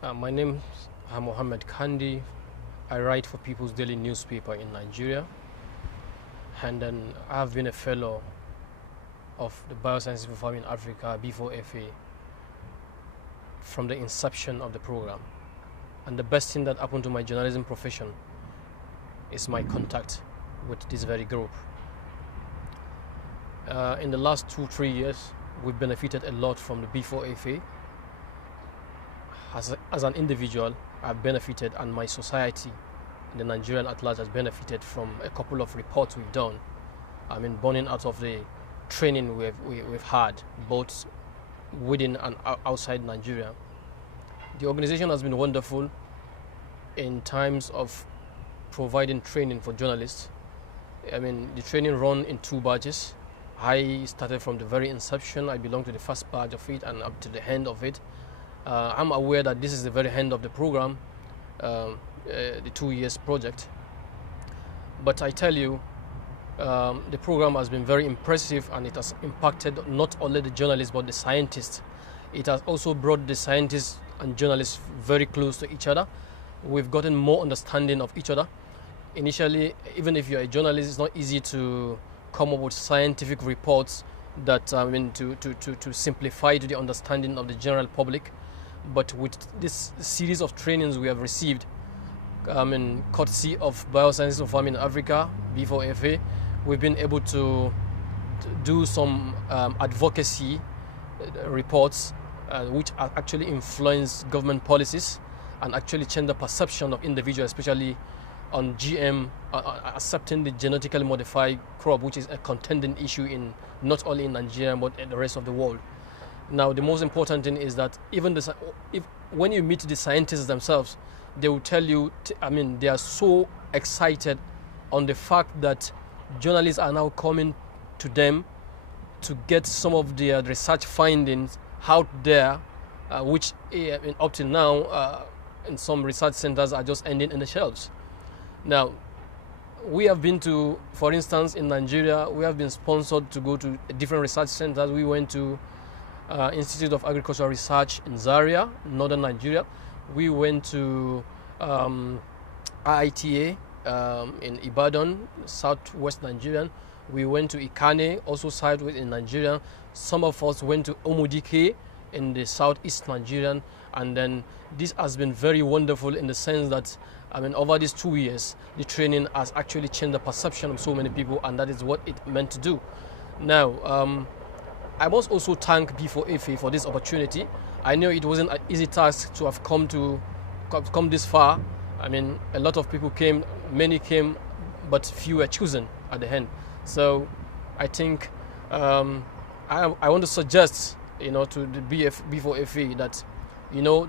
My name is Mohammed Kandi. I write for People's Daily newspaper in Nigeria, and then I have been a fellow of the Biosciences for Farming in Africa, B4FA, from the inception of the program. And the best thing that happened to my journalism profession is my contact with this very group. In the last 2-3 years, we've benefited a lot from the B4FA. As an individual, I've benefited, and my society, the Nigerian at large, has benefited from a couple of reports we've done. Burning out of the training we've had, both within and outside Nigeria. The organization has been wonderful in terms of providing training for journalists. The training run in 2 batches. I started from the very inception. I belong to the first batch of it and up to the end of it. I'm aware that this is the very end of the program, the 2 years project. But I tell you, the program has been very impressive, and it has impacted not only the journalists but the scientists. It has also brought the scientists and journalists very close to each other. We've gotten more understanding of each other. Initially, even if you're a journalist, it's not easy to come up with scientific reports that to simplify to the understanding of the general public. But with this series of trainings we have received, courtesy of Biosciences for Farming in Africa, B4FA, we've been able to do some advocacy reports which actually influence government policies and actually change the perception of individuals, especially on GM, accepting the genetically modified crop, which is a contending issue in not only in Nigeria but in the rest of the world. Now, the most important thing is that even when you meet the scientists themselves, they will tell you, they are so excited on the fact that journalists are now coming to them to get some of their research findings out there, which up till now, in some research centers, are just ending in the shelves. Now, we have been to, for instance, in Nigeria, we have been sponsored to go to different research centers. We went to Institute of Agricultural Research in Zaria, northern Nigeria. We went to IITA in Ibadan, southwest Nigeria. We went to Ikane, also southwest in Nigeria. Some of us went to Omudike in the southeast Nigerian. And then this has been very wonderful in the sense that, over these 2 years, the training has actually changed the perception of so many people, and that is what it meant to do. Now, I must also thank B4FA for this opportunity. I know it wasn't an easy task to have come this far. A lot of people came, many came, but few were chosen at the end. So I think I want to suggest, to the B4FA that,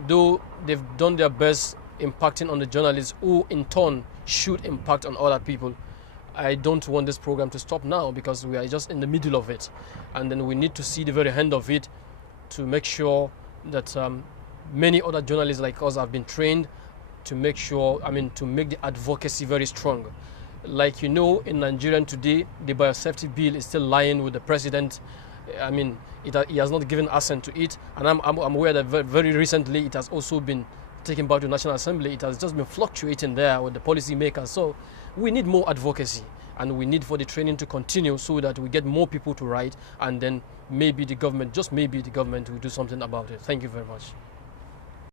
though they've done their best impacting on the journalists, who in turn should impact on other people, I don't want this program to stop now, because we are just in the middle of it, and then we need to see the very end of it to make sure that many other journalists like us have been trained to make sure, to make the advocacy very strong. Like in Nigeria today, the biosafety bill is still lying with the president. He has not given assent to it, and I'm aware that very recently it has also been taken back to National Assembly. It has just been fluctuating there with the policy makers. So we need more advocacy, and we need for the training to continue so that we get more people to write, and then maybe the government, just maybe the government, will do something about it. Thank you very much.